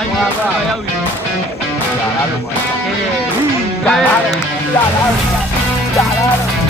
ရောက်ပြီလာလာလို့ပါအေးလာလာလာလာလာလာ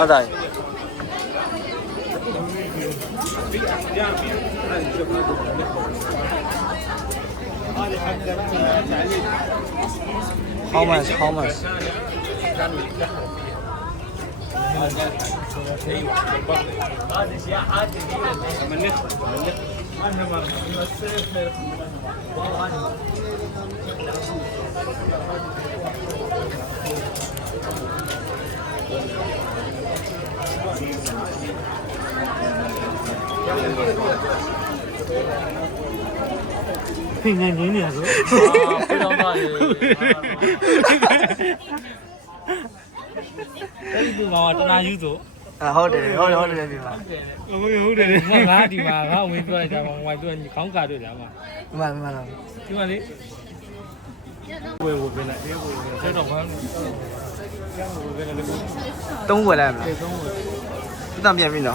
ဟုတ်တယ်How much? How much? Hình như này rồi. Cái gì mà tao nói dữ rồi. Hold it, hold it, hold it, đi mà. Hold it. Ngã đi mà, ngã ông ấy tôi lại ra ngoài tôi không cả được mà. Mà nào. Nhưng mà đi. Quay về lại đi, chơi đồng hơn. Tung về lại mà. Chúng ta biết nó.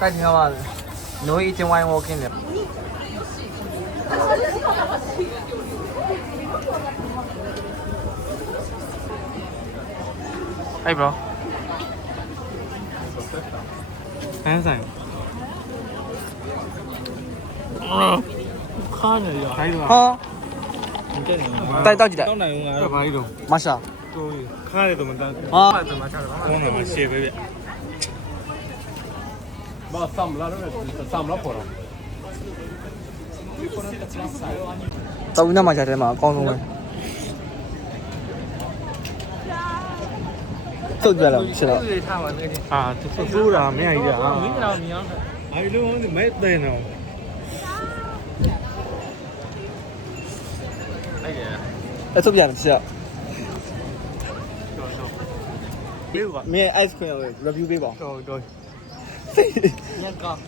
Cái gì mà nói ít ngoài walking đấy. Hey bro. Anh sao? Khó này rồi. Hay rồi. Hả? Tay tao gì đấy? Tao này không à? Phải rồi. Masha. Tôi khai rồi mình ta. Hả? Con nào mà xe vậy? Mà xăm lá phổ rồi. Tao cũng mà chạy thế mà con không ơi. Tự về làm gì đó. À, thực sự là mấy này à? Ai luôn thì mấy tên nào? Em giúp làm gì ạ? Mấy ice cream rồi, review đi bỏ. Rồi. Nhân con.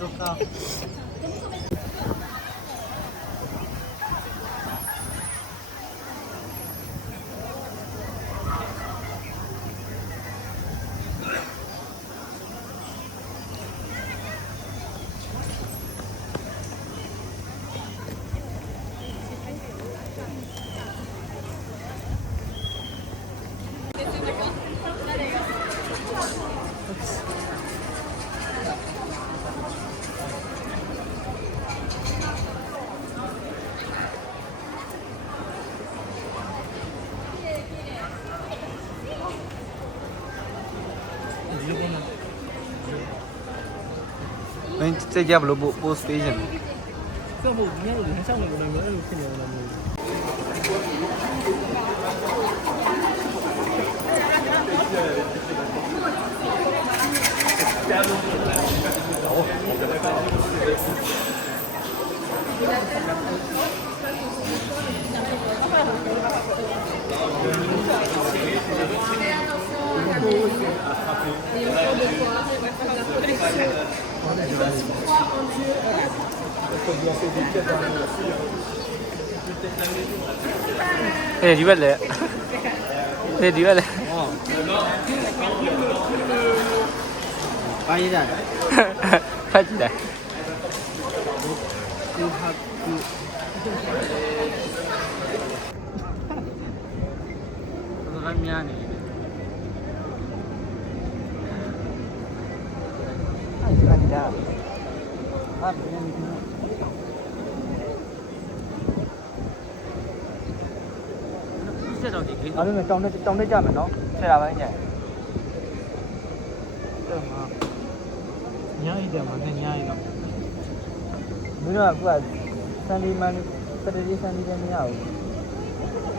Đúng không? Mình sẽ ra vào bộ station. 这不今天都很上午了，没人去年了没？ 哎，ဒီဘက်လေ哎，ဒီဘက်လေ ဘာရေးကြလဲ ဖတ်ကြည့်တယ် သူဟာသူဘာများနေအဲ့ဒီအတားဟာဘယ်နေလဲဆက်တော့ဒီအဲ့လိုနဲ့တောင်းတက်ကြမယ်နော်ဆက်တာပိုင်းကျန်တယ်မှာညာရည်တယ်မှာနဲ့ညာရည်တော့မင်းတို့ကအခုကစန်ဒီမန်စတဒီစန်ဒီလည်းမရဘူး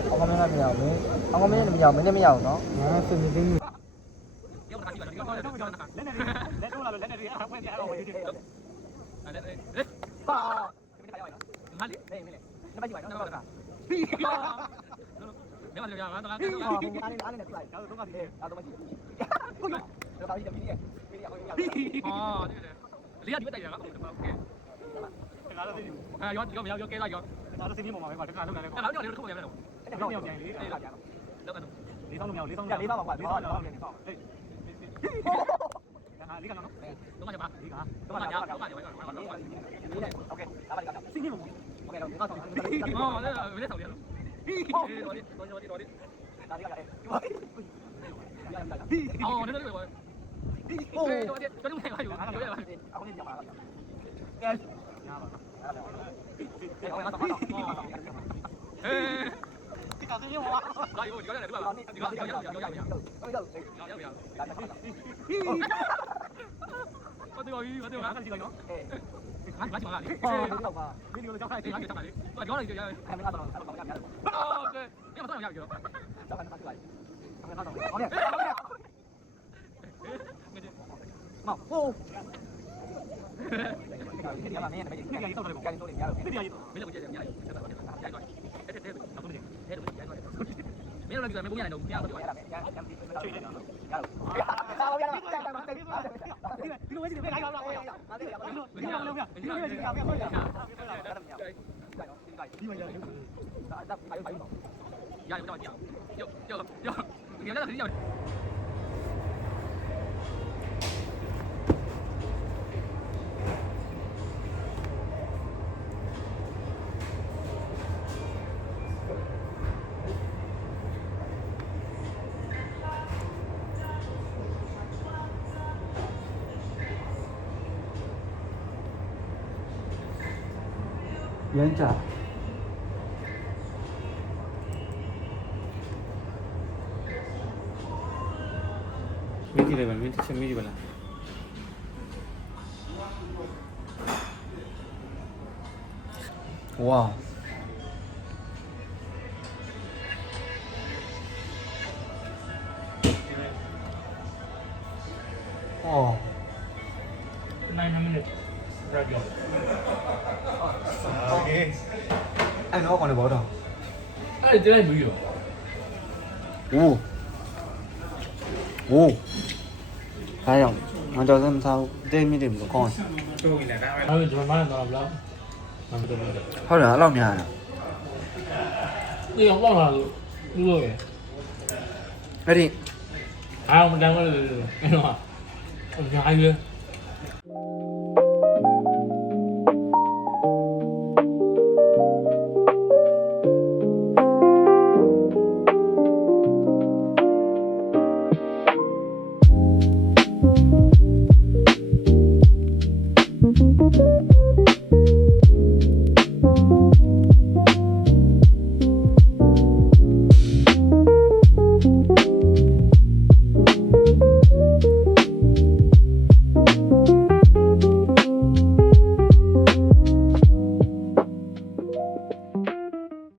အောင်မင်းကမရဘူးအောင်မင်းလည်းမရဘူးမင်းလည်းမရဘူးနော်ငါစနေတင်းလက်တော့လာလက်နေအားဖွင့်ပြအောင်ဒီပါငါလေးနေနေနမကြည့်ပါနော်နမကဒီနေမလို့ရအောင်တော့အားနေပြလိုက်တော့တော့ကဒီအားတော့မကြည့်ကိုရတော့တာဒီမီးရဲ့မီးရအောင်ရအောင်လေးရဒီဘက်တိုက်ရတာโอเคငါတော့သိပြီအာရောမရောကဲလိုက်ရောဒါတော့စင်းနေမှာပဲကွာတခါလုံးလာတယ်ကွာအဲ့တော့လည်းတစ်ခုပြန်မယ်တော့အဲ့တော့ပြန်လေအဲ့ဒါပြန်တော့ကတော့လေးဆောင်လို့မရလေးဆောင်လေးဆောင်ပါကွာလေးဆောင်တော့လေးဆောင်ဟေးဟာလေးကတော့တော့မှာပါလေးကတော့မှာတော့မှာโอเคဒါပါလေးကတော့စင်းနေမှာโอเคတော့ငါဆောင်ဟောဒါလေးဆောင်ရလို့ဟေးတော်လေးဒါလေးကလည်းအော်နေနေပဲโอ้တော်လေးတော်လေးမရဘူးအခုနေပြန်ပါလားကဲရပါအဲ့တော့ငါတော့ဟေးဒီကစင်းရောလာရောဒီကလည်းဒီကရောက်ဟေးငါငါငါငါလေဟောဒီတော့ပါမင်းတို့ကြောက်ခိုင်းတယ်ငါကြောက်ပါလေတော့ကြောက်လိုက်ကြရအဲ့မင်းကတော့အဲ့တော့ရရတယ်โอเคညမတော့ရပြီတော့ကြောက်ခိုင်းပါလိုက်အဲ့တော့ဟုတ်တယ်မောဟိုဒီကနေ့မင်းနဲ့ဒီကနေ့တော့တယ်ကန်ဆိုနေရတယ်ဒီကနေ့မင်းလည်းကြည့်ရတယ်ရတယ်ဆက်တာပါရိုက်သွားတယ်တဲ့နောက်ဆုံးနေတယ်ရိုက်သွားတယ်မင်းတို့လည်းကြည့်မယ်ပုံရနေတော့ပြရတော့ရတယ်ရတယ်ချွေးနေတယ်ရတယ်သာဝရဒီလိုဝေးစီပဲလိုက်တော့ဒီလိုလုံးပြဒီလိုဒီလိုပြပြပြဒီမှာရတယ်ဒါဘာလို့ရတယ်တော့ကြည့်ရောဒီလည်းဒီရောက်ရမ်းကြမင်းကြည့်လိုက်ပါမင်းချက်မင်းကြည့်ပါလားဝါအော်9 minutes right go okay အဲ့တော့ကောင်းတယ်ဘောတော့အဲ့ဒီလိုက်ပြီးရောโอ้ဟာရောငါကြောက်စမ်းမစားဘူးတဲမိတယ်မကောင်းဘူးဟုတ်ပြီလားဒါပဲဟုတ်ကျွန်တော်မှတော့ဘလောက်မတော်ဘူးဟုတ်လားအဲ့လောက်များတာဒီအောင်ပေါ့လားလို့ရအဲ့ဒီအားမတန်းဘူးလို့အဲ့တော့အများကြီးပဲ